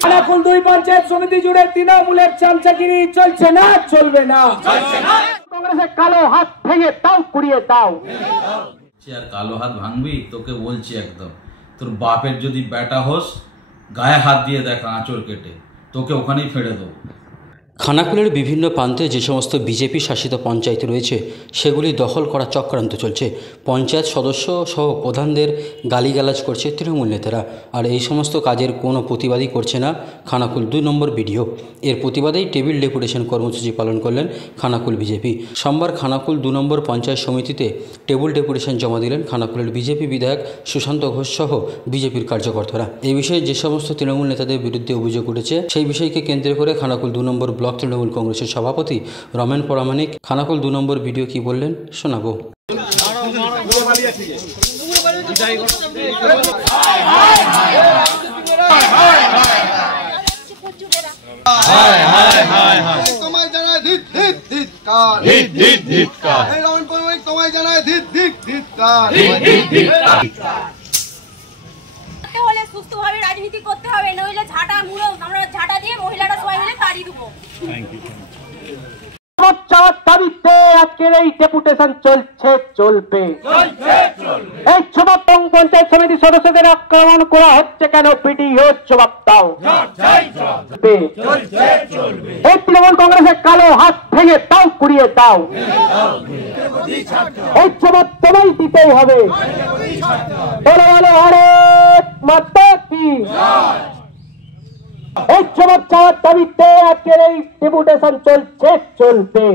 খানাকুল 2 পঞ্চায়েত সমিতি জুড়ে তৃণমূলের চামচাগিরি চলছে না, চলবে না। কংগ্রেসের কালো হাত ভেঙে দাও, কুড়িয়ে দাও। আর কালো হাত ভাঙবি? তোকে বলছি একদম, তোর বাপের যদি বেটা হোস গায়ে হাত দিয়ে দেখ আঁচড় কেটে, তোকে ওখানেই ফেড়ে দেবো। খানাকুলের বিভিন্ন প্রান্তে যে সমস্ত বিজেপি শাসিত পঞ্চায়েত রয়েছে সেগুলি দখল করা চক্রান্ত চলছে। পঞ্চায়েত সদস্য সহ প্রধানদের গালিগালাজ করছে তৃণমূল নেতারা, আর এই সমস্ত কাজের কোনো প্রতিবাদই করছে না খানাকুল 2 নম্বর বিডিও। এর প্রতিবাদেই টেবিল ডেপুটেশন কর্মসূচি পালন করলেন খানাকুল বিজেপি। সোমবার খানাকুল 2 নম্বর পঞ্চায়েত সমিতিতে টেবিল ডেপুটেশন জমা দিলেন খানাকুলের বিজেপি বিধায়ক সুশান্ত ঘোষ সহ বিজেপির কার্যকর্তারা। এই বিষয়ে যে সমস্ত তৃণমূল নেতাদের বিরুদ্ধে অভিযোগ উঠেছে সেই বিষয়কে কেন্দ্র করে খানাকুল 2 নম্বর ব্লক তৃণমূল কংগ্রেসের সভাপতি রমেন প্রামাণিক খানাকুল 2 নম্বর ভিডিও কি বললেন শোনাবো। সুস্থভাবে রাজনীতি করতে হবে, নইলে ঝাঁটা মুড়ো আমরা ঝাঁটা দিয়ে মহিলারা সবাই মিলে তাড়ি দেবো। দাবিতে আজকের এই ডেপুটেশন চলছে, চলবে। এই জবাব পঞ্চায়েত সমিতির সদস্যদের আক্রমণ করা হচ্ছে কেন? পিডিও জবাব দাও। এই তৃণমূল কংগ্রেসের কালো হাত ভেঙে দাও, কুড়িয়ে দাও। এই জবাব তোমায় দিতেই হবে। ভারত মাতা কি। এই জবাব চাওয়ার দাবিতে আজকের এই ডেপুটেশন চলছে, চলবে।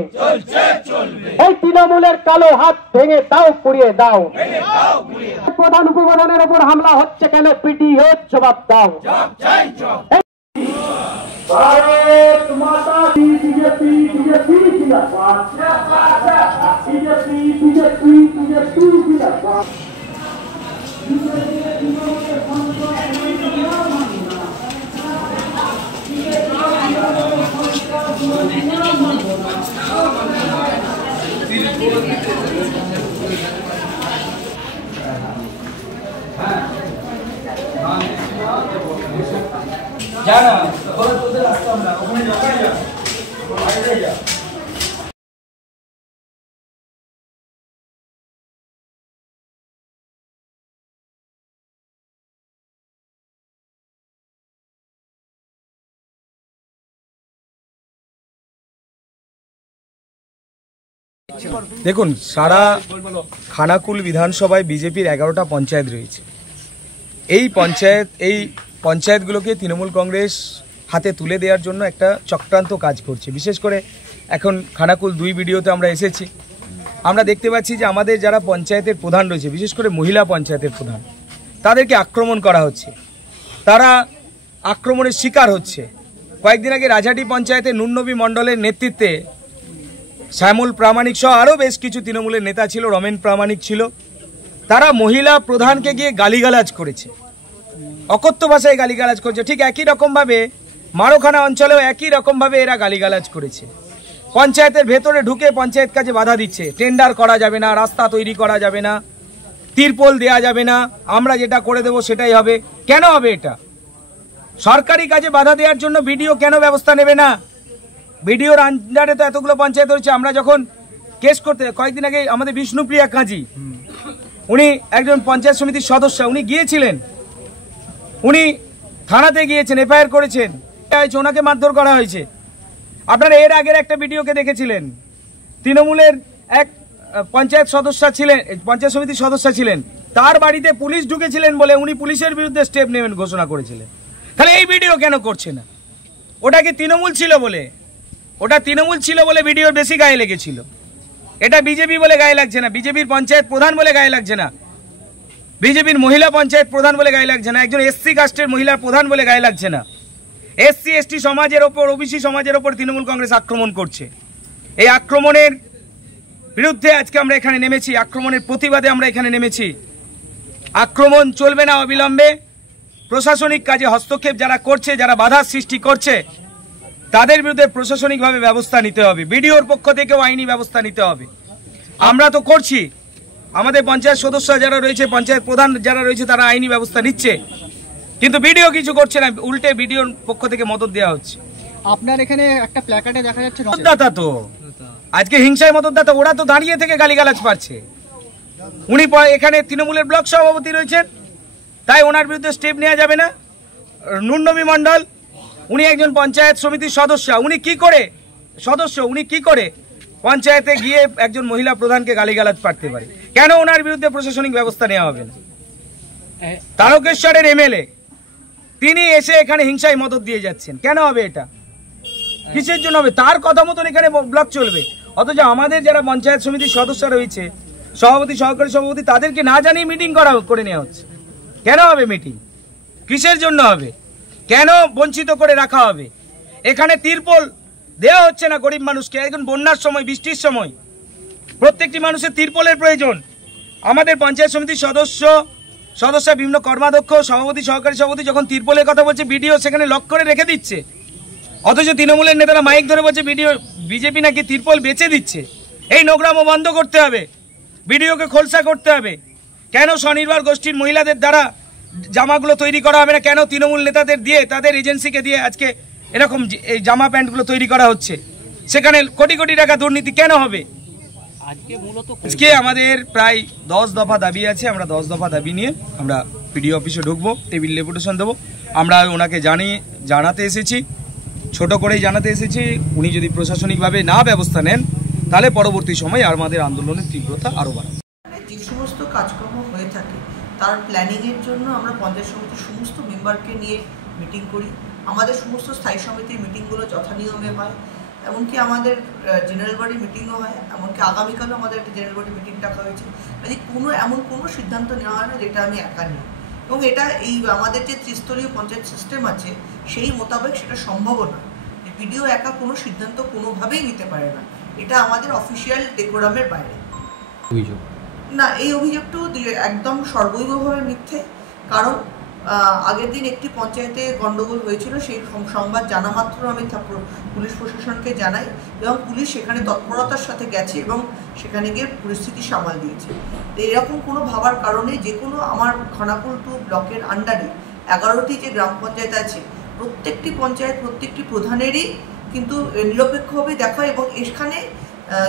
এই তৃণমূলের কালো হাত ভেঙে দাও, পুড়িয়ে দাও। প্রধান উপপ্রধানের উপর হামলা হচ্ছে কেন? পিডিও জবাব দাও। ভারত মাতা কি। বিজেপি বিজেপি জিন্দাবাদ, বিজেপি বিজেপি বিজেপি জিন্দাবাদ। দেখুন, সারা খানাকুল বিধানসভায় বিজেপির 11টা পঞ্চায়েত রয়েছে। এই পঞ্চায়েতগুলোকে তৃণমূল কংগ্রেস হাতে তুলে দেওয়ার জন্য একটা চক্রান্ত কাজ করছে। বিশেষ করে এখন খানাকুল 2 ভিডিওতে আমরা এসেছি, আমরা দেখতে পাচ্ছি যে আমাদের যারা পঞ্চায়েতের প্রধান রয়েছে, বিশেষ করে মহিলা পঞ্চায়েতের প্রধান, তাদেরকে আক্রমণ করা হচ্ছে, তারা আক্রমণের শিকার হচ্ছে। কয়েকদিন আগে রাজাটি পঞ্চায়েতের নুননবী মণ্ডলের নেতৃত্বে শ্যামল প্রামাণিক সহ আরও বেশ কিছু তৃণমূলের নেতা ছিল, রমেন প্রামাণিক ছিল, তারা মহিলা প্রধানকে গিয়ে গালিগালাজ করেছে, অকথ্য ভাষায় গালিগালাজ করেছে। ঠিক একই রকমভাবে মারোখানা অঞ্চলেও একই রকমভাবে এরা গালিগালাজ করেছে। পঞ্চায়েতের ভেতরে ঢুকে পঞ্চায়েত কাজে বাধা দিচ্ছে, টেন্ডার করা যাবে না, রাস্তা তৈরি করা যাবে না, তিরপল দেয়া যাবে না, আমরা যেটা করে দেব সেটাই হবে। কেন হবে এটা? সরকারি কাজে বাধা দেওয়ার জন্য বিডিও কেন ব্যবস্থা নেবে না? বিডিওর আন্ডারে তো এতগুলো পঞ্চায়েত রয়েছে। আমরা যখন কেস করতে কয়েকদিন আগে আমাদের বিষ্ণুপ্রিয়া কাজী, উনি একজন পঞ্চায়েত সমিতির সদস্য, উনি গিয়েছিলেন, উনি থানাতে গিয়েছেন, এফআইআর করেছেন, ওনাকে মারধর করা হয়েছে। আপনারা এর আগের একটা ভিডিওকে দেখেছিলেন, তৃণমূলের এক পঞ্চায়েত সদস্য ছিলেন, পঞ্চায়েত সমিতির সদস্য ছিলেন, তার বাড়িতে পুলিশ ঢুকেছিলেন বলে উনি পুলিশের বিরুদ্ধে স্টেপ নেবেন ঘোষণা করেছিলেন। তাহলে এই ভিডিও কেন করছে না? ওটা কি তৃণমূল ছিল বলে? ওটা তৃণমূল ছিল বলে ভিডিওর বেশি গায়ে লেগেছিল। এটা বিজেপি বলে গায়ে লাগছে না, বিজেপির পঞ্চায়েত প্রধান বলে গায়ে লাগছে না, বিজেপির মহিলা পঞ্চায়েত প্রধান বলে গায়ে লাগছে না, একজন এসসি কাস্টের মহিলার প্রধান বলে গায়ে লাগছে না। এসসি এসটি সমাজের ওপর, ওবিসি সমাজের ওপর তৃণমূল কংগ্রেস আক্রমণ করছে। এই আক্রমণের বিরুদ্ধে আজকে আমরা এখানে নেমেছি, আক্রমণের প্রতিবাদে আমরা এখানে নেমেছি। আক্রমণ চলবে না অবিলম্বে। প্রশাসনিক কাজে হস্তক্ষেপ যারা করছে, যারা বাধার সৃষ্টি করছে, তাদের বিরুদ্ধে প্রশাসনিকভাবে ব্যবস্থা নিতে হবে, বিডিওর পক্ষ থেকেও আইনি ব্যবস্থা নিতে হবে। আমরা তো করছি, আমাদের পঞ্চায়েত সদস্য যারা রয়েছে, পঞ্চায়েত প্রধান যারা রয়েছে, তারা আইনি ব্যবস্থা নিচ্ছে, কিন্তু ভিডিও কিছু করছে না, উল্টে ভিডিওর পক্ষ থেকে মদত দেওয়া হচ্ছে। আপনার এখানে একটা প্ল্যাকার্ডে দেখা যাচ্ছে মদতদাতা তো আজকে হিংসায় মদতদাতা, ওরা তো দাঁড়িয়ে থেকে গালিগালাজ পাচ্ছে। উনি এখানে তৃণমূলের ব্লক সভাপতি রয়েছেন, তাই ওনার বিরুদ্ধে স্টেপ নেওয়া যাবে না। নুরনবী মণ্ডল, উনি একজন পঞ্চায়েত সমিতির সদস্য, উনি কি করে পঞ্চায়েতে গিয়ে একজন মহিলা প্রধানকে গালিগালাজ পাঠতে পারে? কেন ওনার বিরুদ্ধে প্রশাসনিক ব্যবস্থা নেওয়া হবে না? তারকেশ্বরের এমএলএ, তিনি এসে এখানে হিংসায় মদত দিয়ে যাচ্ছেন, কেন হবে এটা? কিসের জন্য হবে? তার কথা মতন এখানে ব্লক চলবে, অথচ আমাদের যারা পঞ্চায়েত সমিতির সদস্য রয়েছে, সভাপতি, সহকারী সভাপতি, তাদেরকে না জানিয়ে মিটিং করে নেওয়া হচ্ছে। কেন হবে মিটিং? কিসের জন্য হবে? কেন বঞ্চিত করে রাখা হবে? এখানে তিরপল দেওয়া হচ্ছে না গরিব মানুষকে। এখন বন্যার সময়, বৃষ্টির সময় প্রত্যেকটি মানুষের তিরপলের প্রয়োজন। আমাদের পঞ্চায়েত সমিতির সদস্য বিভিন্ন কর্মাধ্যক্ষ, সভাপতি, সহকারী সভাপতি যখন তিরপলের কথা বলছে, ভিডিও সেখানে লক করে রেখে দিচ্ছে, অথচ তৃণমূলের নেতারা মাইক ধরে বলছে বিজেপি নাকি তিরপল বেচে দিচ্ছে। এই নোংরামো বন্ধ করতে হবে, ভিডিওকে খোলসা করতে হবে। কেন স্বনির্ভর গোষ্ঠীর মহিলাদের দ্বারা জামাগুলো তৈরি করা হবে না? কেন তৃণমূল নেতাদের দিয়ে, তাদের এজেন্সিকে দিয়ে আজকে এরকম এই জামা প্যান্টগুলো তৈরি করা হচ্ছে? সেখানে কোটি কোটি টাকা দুর্নীতি কেন হবে? আজকে আমাদের প্রায় 10 দফা দাবি আছে। আমরা 10 দফা দাবি নিয়ে আমরা পিডিও অফিসে ঢুকবো, টেবিল ডেপুটেশন দেবো। আমরা ওনাকে জানাতে এসেছি, ছোট করেই জানাতে এসেছি, উনি যদি প্রশাসনিকভাবে না ব্যবস্থা নেন, তাহলে পরবর্তী সময় আমাদের আন্দোলনের তীব্রতা আরও বাড়বে। যে সমস্ত কাজকর্ম হয়ে থাকে তার প্ল্যানিংয়ের জন্য আমরা পঞ্চায়েত সমিতির সমস্ত মেম্বারকে নিয়ে মিটিং করি। আমাদের সমস্ত স্থায়ী সমিতির মিটিংগুলো যথানিয়মে হয়, এমনকি আমাদের জেনারেল বডি মিটিংও হয়। এমনকি আগামীকালও আমাদের একটা জেনারেল বডি মিটিং ডাকা হয়েছে। মানে এমন কোনো সিদ্ধান্ত নেওয়া হয় না যেটা আমি একা নিই, এবং এটা এই আমাদের যে ত্রিস্তরীয় পঞ্চায়েত সিস্টেম আছে সেই মোতাবেক সেটা সম্ভবও না। ভিডিও একা কোনো সিদ্ধান্ত কোনোভাবেই নিতে পারে না, এটা আমাদের অফিসিয়াল ডেকোরামের বাইরে। না, এই অভিযোগটা একদম সর্বৈবভাবে মিথ্যে। কারণ আগের দিন একটি পঞ্চায়েতে গন্ডগোল হয়েছিল, সেই সংবাদ জানা মাত্র আমি পুলিশ প্রশাসনকে জানাই, এবং পুলিশ সেখানে তৎপরতার সাথে গেছে এবং সেখানে গিয়ে পরিস্থিতি সামাল দিয়েছে। এরকম কোনো ভাবার কারণে যে কোনো আমার খানাকুল 2 ব্লকের আন্ডারে 11টি যে গ্রাম পঞ্চায়েত আছে, প্রত্যেকটি পঞ্চায়েত, প্রত্যেকটি প্রধানেরই কিন্তু নিরপেক্ষভাবে দেখা, এবং এখানে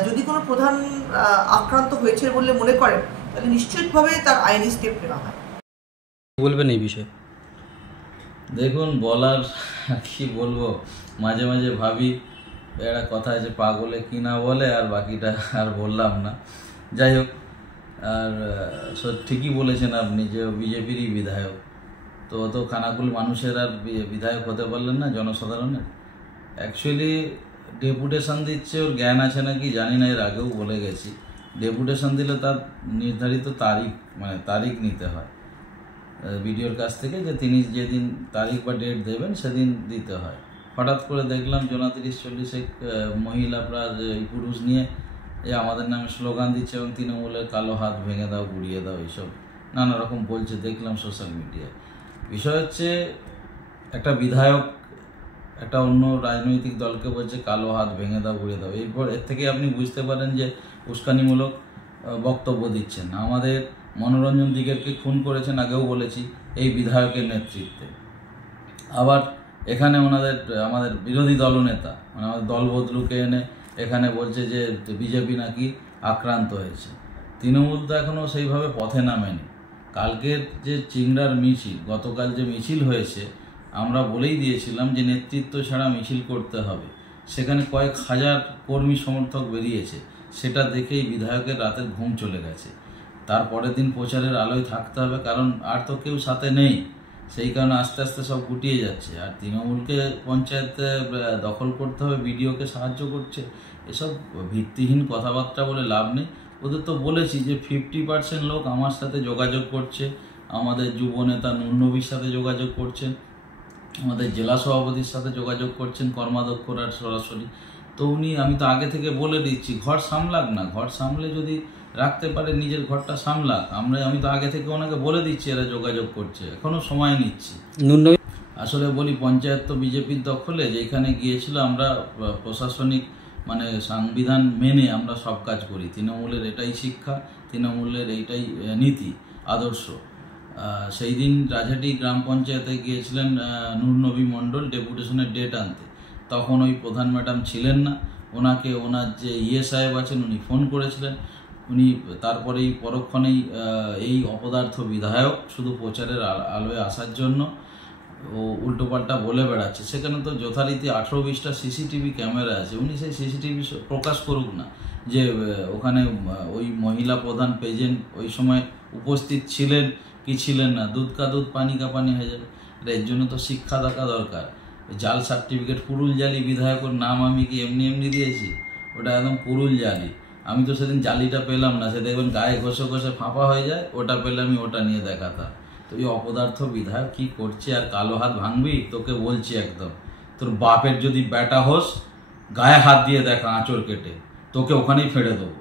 যদি কোনো প্রধান আক্রান্ত হয়েছে বলে মনে করেন, তাহলে নিশ্চিতভাবে তার আইনি স্টেপ নেওয়া হয়। বলবেন এই বিষয়ে? দেখুন, বলার কি বলবো, মাঝে মাঝে ভাবি একটা কথা আছে, পাগলে কি না বলে, আর বাকিটা আর বললাম না। যাই হোক, আর ঠিকই বলেছেন আপনি যে বিজেপিরই বিধায়ক, তো খানাকুল মানুষের আর বিধায়ক হতে পারলেন না, জনসাধারণের। অ্যাকচুয়ালি ডেপুটেশন দিচ্ছে, ওর জ্ঞান আছে নাকি জানি না, এর আগেও বলে গেছি। ডেপুটেশন দিলে তার নির্ধারিত তারিখ নিতে হয় বিডিওর কাছ থেকে, যে তিনি যেদিন তারিখ বা ডেট দেবেন সেদিন দিতে হয়। হঠাৎ করে দেখলাম 30-40 মহিলা পুরুষ নিয়ে আমাদের নামে স্লোগান দিচ্ছে, এবং তৃণমূলের কালো হাত ভেঙে দাও, গুড়িয়ে দাও, এইসব নানা রকম বলছে, দেখলাম সোশ্যাল মিডিয়ায়। বিষয় হচ্ছে, একটা বিধায়ক একটা অন্য রাজনৈতিক দলকে বলছে কালো হাত ভেঙে দাও, গুড়িয়ে দাও। এর থেকে আপনি বুঝতে পারেন যে উস্কানিমূলক বক্তব্য দিচ্ছেন। আমাদের মনোরঞ্জন দিগেরকে খুন করেছেন, আগেও বলেছি, এই বিধায়কের নেতৃত্বে। আবার এখানে আমাদের বিরোধী দলনেতা, মানে আমাদের দলবদলুকে এনে এখানে বলছে যে বিজেপি নাকি আক্রান্ত হয়েছে। তৃণমূল তো এখনও সেইভাবে পথে নামেনি। কালকের যে চিংড়ার মিছিল, গতকাল যে মিছিল হয়েছে, আমরা বলেই দিয়েছিলাম যে নেতৃত্ব ছাড়া মিছিল করতে হবে। সেখানে কয়েক হাজার কর্মী সমর্থক বেরিয়েছে, সেটা দেখেই বিধায়কের রাতের ঘুম চলে গেছে। তারপরের দিন প্রচারের আলোয় থাকতে হবে, কারণ আর তো কেউ সাথে নেই। সেই কারণে আস্তে আস্তে সব গুটিয়ে যাচ্ছে। আর তৃণমূলকে পঞ্চায়েতে দখল করতে হবে, বিডিওকে সাহায্য করছে, এসব ভিত্তিহীন কথাবার্তা বলে লাভ নেই। ওদের তো বলেছি যে 50% লোক আমার সাথে যোগাযোগ করছে, আমাদের যুব নেতা নুরনবীর সাথে যোগাযোগ করছেন, আমাদের জেলা সভাপতির সাথে যোগাযোগ করছেন, কর্মাধ্যক্ষরা সরাসরি। তো আমি তো আগে থেকে বলে দিচ্ছি, ঘর সামলাক না, ঘর সামলে যদি রাখতে পারে, নিজের ঘরটা সামলাক। আমি তো আগে থেকে ওনাকে বলে দিচ্ছি, এরা যোগাযোগ করছে, এখনো সময় নিচ্ছি। আসলে বলি, পঞ্চায়েত তো বিজেপির দখলে। যেখানে গিয়েছিল, আমরা প্রশাসনিক সংবিধান মেনে আমরা সব কাজ করি। তৃণমূলের এটাই শিক্ষা, তৃণমূলের এইটাই নীতি আদর্শ। সেই দিন রাজহাটি গ্রাম পঞ্চায়েতে গিয়েছিলেন নূরনবী মণ্ডল ডেপুটেশনের ডেট আনতে, তখন ওই প্রধান ম্যাডাম ছিলেন না, ওনাকে ওনার যে সাহেব আছেন উনি ফোন করেছিলেন, উনি তারপরেই পরক্ষণেই এই অপদার্থ বিধায়ক শুধু প্রচারের আলোয় আসার জন্য ও উল্টোপাল্টা বলে বেড়াচ্ছে। সেখানে তো যথারীতি 18-20টা সিসিটিভি ক্যামেরা আছে, উনি সেই সিসিটিভি প্রকাশ করুক না যে ওখানে ওই মহিলা প্রধান পেজেন্ট ওই সময় উপস্থিত ছিলেন কি ছিলেন না, দুধ কা দুধ পানি কা পানি হয়ে যাবে। এর জন্য তো শিক্ষা থাকা দরকার। জাল সার্টিফিকেট, পুরুল জালি বিধায়কের নাম আমি কি এমনি এমনি দিয়েছি? ওটা একদম পুরুল জালি। আমি তো সেদিন জালিটা পেলাম না, সে দেখবেন গায়ে ঘষে ঘষে ফাঁপা হয়ে যায়, ওটা পেলে আমি ওটা নিয়ে দেখাতাম। তো এই অপদার্থ বিধায়ক কি করছে, আর কালো হাত ভাঙবি? তোকে বলছি একদম, তোর বাপের যদি ব্যাটা হোস গায়ে হাত দিয়ে দেখা আঁচড় কেটে, তোকে ওখানেই ফেড়ে দেবো।